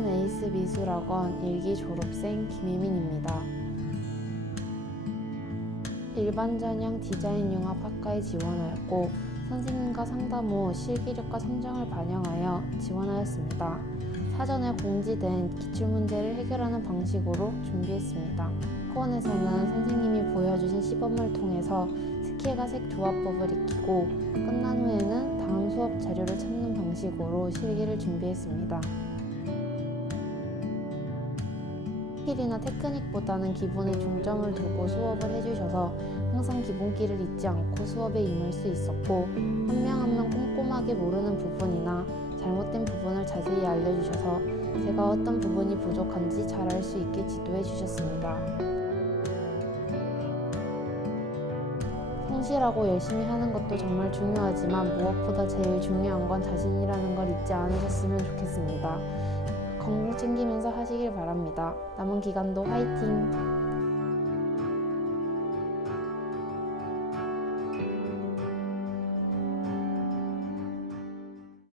미술학원 일기 졸업생 김혜민입니다. 일반 전형 디자인 융합 학과에 지원하였고 선생님과 상담 후 실기력과 성장을 반영하여 지원하였습니다. 사전에 공지된 기출문제를 해결하는 방식으로 준비했습니다. 학원에서는 선생님이 보여주신 시범을 통해서 스케가 색 조합법을 익히고 끝난 후에는 다음 수업 자료를 찾는 방식으로 실기를 준비했습니다. 스킬이나 테크닉보다는 기본에 중점을 두고 수업을 해주셔서 항상 기본기를 잊지 않고 수업에 임할 수 있었고 한 명 한 명 꼼꼼하게 모르는 부분이나 잘못된 부분을 자세히 알려주셔서 제가 어떤 부분이 부족한지 잘 알 수 있게 지도해 주셨습니다. 성실하고 열심히 하는 것도 정말 중요하지만 무엇보다 제일 중요한 건 자신이라는 걸 잊지 않으셨으면 좋겠습니다. 챙기면서 하시길 바랍니다. 남은 기간도 화이팅!